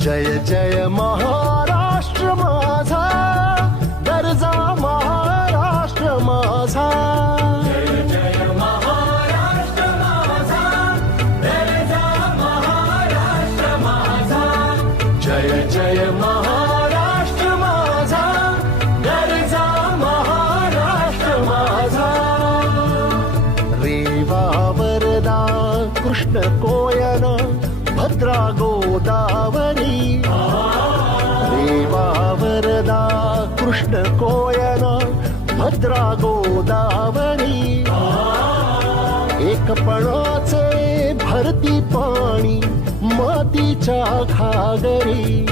जय जय महाराष्ट्र माझा, गरजा महाराष्ट्र माझा. जय जय महाराष्ट्र माझा, गरजा महाराष्ट्र माझा. जय जय महाराष्ट्र माझा, गरजा महाराष्ट्र माझा. रेवा वरदा कृष्ण कोयना भद्रा गोदावरी. रेवा वरदा कृष्ण कोयना भद्रा गोदावरी. एकपणाचे भरती पाणी मातीच्या घागरी.